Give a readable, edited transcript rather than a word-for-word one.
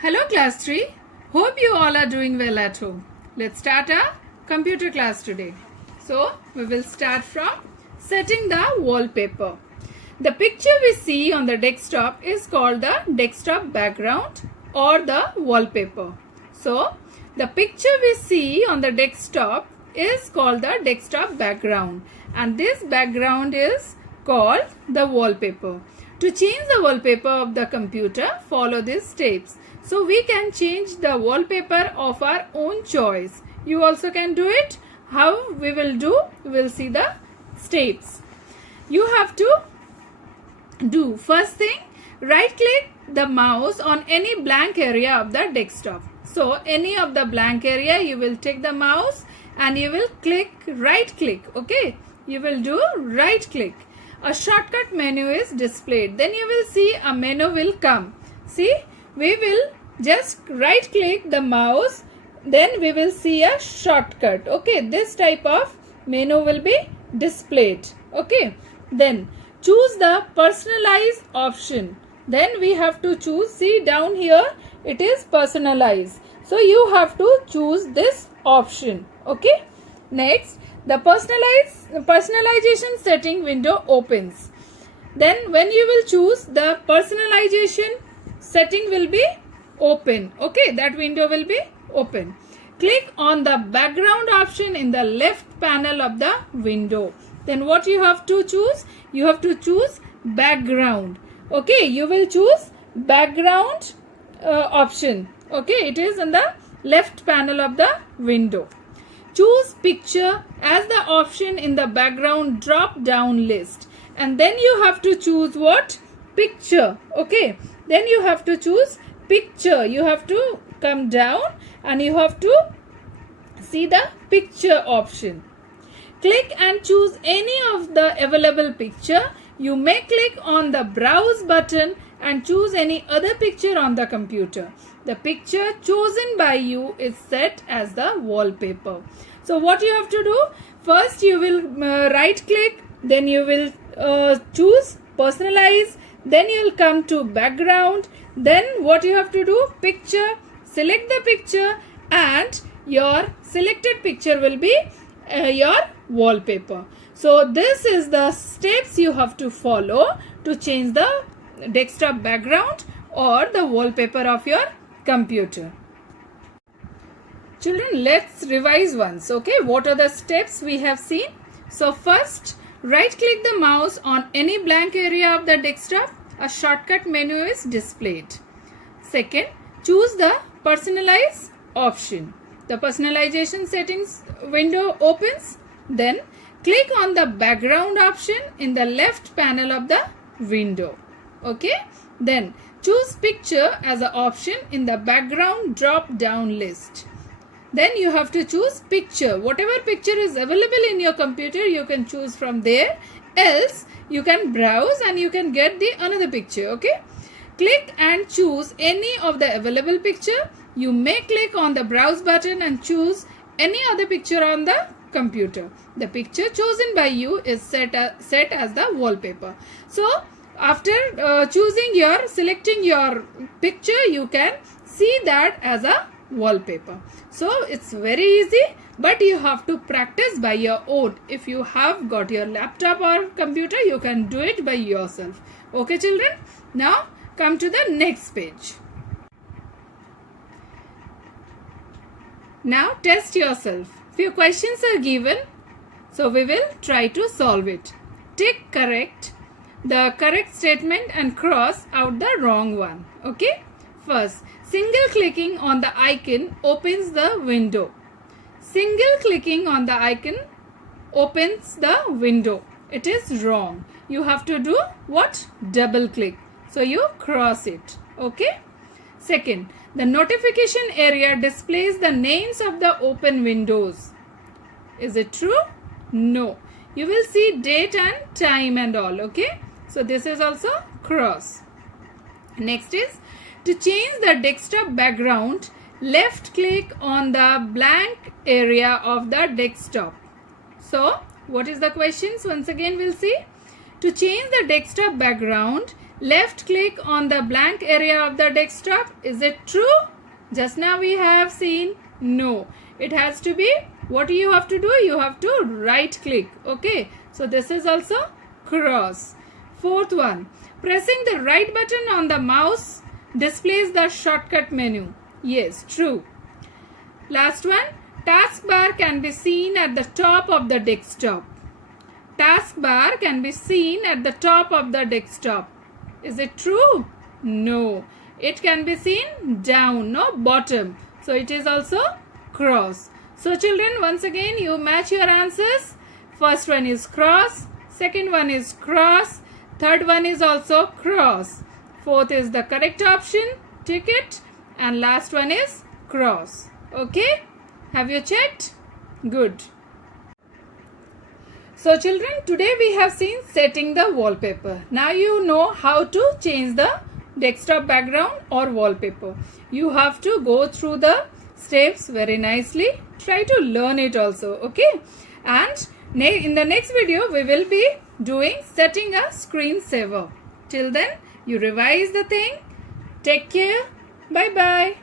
Hello class 3. Hope you all are doing well at home. Let's start our computer class today. So we will start from setting the wallpaper. The picture we see on the desktop is called the desktop background or the wallpaper. So the picture we see on the desktop is called the desktop background, and this background is called the wallpaper. To change the wallpaper of the computer, follow these steps. So we can change the wallpaper of our own choice. You also can do it. How we will do? We will see the steps. You have to do first thing, right click the mouse on any blank area of the desktop. So any of the blank area, you will take the mouse and you will right click. Okay, you will do right click. A shortcut menu is displayed. Then you will see a menu will come. See, we will just right click the mouse, then we will see a shortcut. Okay, this type of menu will be displayed. Okay, then choose the personalize option. Then we have to choose, see down here it is personalize. So you have to choose this option. Okay, next the personalization setting window opens. Then when you will choose, the personalization setting will be open. Okay, that window will be open. Click on the background option in the left panel of the window. Then what you have to choose? You have to choose background. Okay, you will choose background option. Okay, it is in the left panel of the window. Choose picture as the option in the background drop down list, and then you have to choose what? Picture. Okay, then you have to choose picture. You have to come down and you have to see the picture option. Click and choose any of the available picture. You may click on the browse button and choose any other picture on the computer. The picture chosen by you is set as the wallpaper. So what you have to do? First you will right click, then you will choose personalize, then you will come to background, then what you have to do? Picture, select the picture, and your selected picture will be your wallpaper. So this is the steps you have to follow to change the desktop background or the wallpaper of your computer. Children, let's revise once. Okay, what are the steps we have seen? So first, right click the mouse on any blank area of the desktop. A shortcut menu is displayed. Second, choose the personalize option. The personalization settings window opens. Then click on the background option in the left panel of the window. Okay, then choose picture as an option in the background drop down list. Then you have to choose picture. Whatever picture is available in your computer, you can choose from there. Else you can browse and you can get the another picture. Okay, click and choose any of the available picture. You may click on the browse button and choose any other picture on the computer. The picture chosen by you is set as the wallpaper. So after selecting your picture, you can see that as a wallpaper. So it's very easy, but you have to practice by your own. If you have got your laptop or computer, you can do it by yourself. Okay children, now come to the next page. Now test yourself. Few questions are given, so we will try to solve it. Tick correct the correct statement and cross out the wrong one. Okay, first, single clicking on the icon opens the window. Single clicking on the icon opens the window. It is wrong. You have to do what? Double click. So you cross it. Okay. Second, the notification area displays the names of the open windows. Is it true? No. You will see date and time and all. Okay. So this is also cross. Next is, to change the desktop background, left click on the blank area of the desktop. So what is the questions? Once again we'll see. To change the desktop background, left click on the blank area of the desktop. Is it true? Just now we have seen no. It has to be, what you have to do? You have to right click. Okay. So this is also cross. Fourth one, pressing the right button on the mouse displays the shortcut menu. Yes, true. Last one, taskbar can be seen at the top of the desktop. Taskbar can be seen at the top of the desktop. Is it true? No. It can be seen down, no, bottom. So it is also cross. So children, once again you match your answers. First one is cross, second one is cross, third one is also cross, fourth is the correct option, tick it, and last one is cross. Okay, have you checked? Good. So children, today we have seen setting the wallpaper. Now you know how to change the desktop background or wallpaper. You have to go through the steps very nicely. Try to learn it also. Okay, and in the next video we will be doing setting a screensaver. Till then, you revise the thing. Take care. Bye bye.